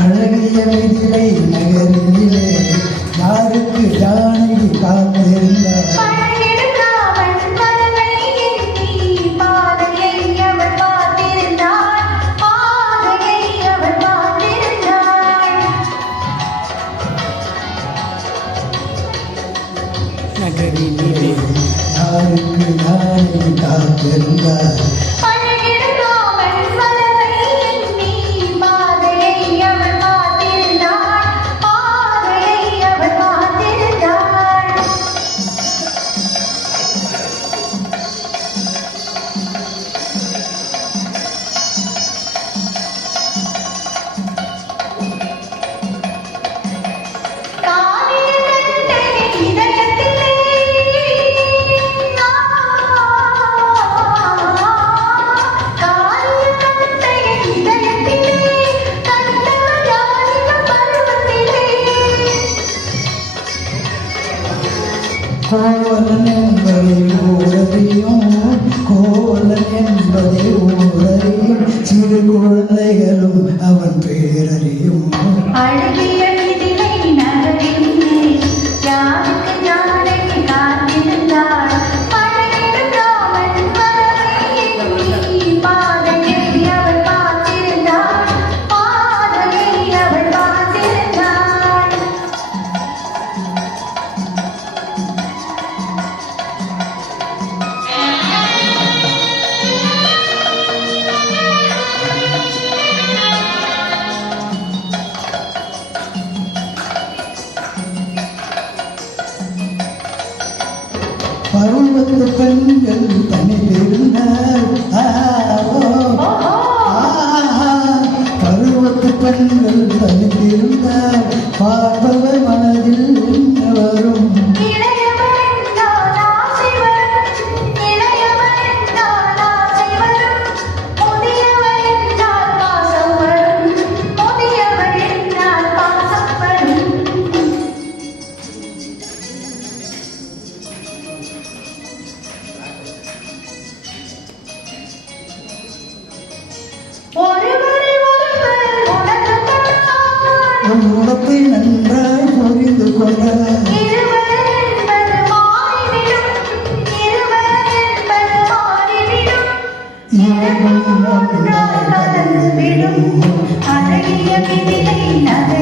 அழகிய மிதிலை நகரிலே யாருக்கு ஜானகி காத்திருந்தார். நகரிலே யாருக்கு ஜானகி காத்திருந்தார். கோலன் என்பதை ஊரறியும், கோலன் என்பதை ஊரறியும், சிறு குழந்தைகளும் அவன் பேரறியும். அழகிய மிதிலை நகரிலே யாருக்கு ஜானகி காத்திருந்தாள். பழகிடும் ராமன் வரவை எண்ணி பாதையை அவள் பார்த்திருந்தாள். பாதையை அவள் பார்த்திருந்தாள். பருவத்து பெண்கள் தனித்திருந்தார். பருவத்து பெண்கள் தனித்திருந்தார். பார்ப்பவர் மனதில் என்ன வரும்? உனக்கு நன்றாய் புரிந்து கொண்டார். அழகிய மிதிலை நகரிலே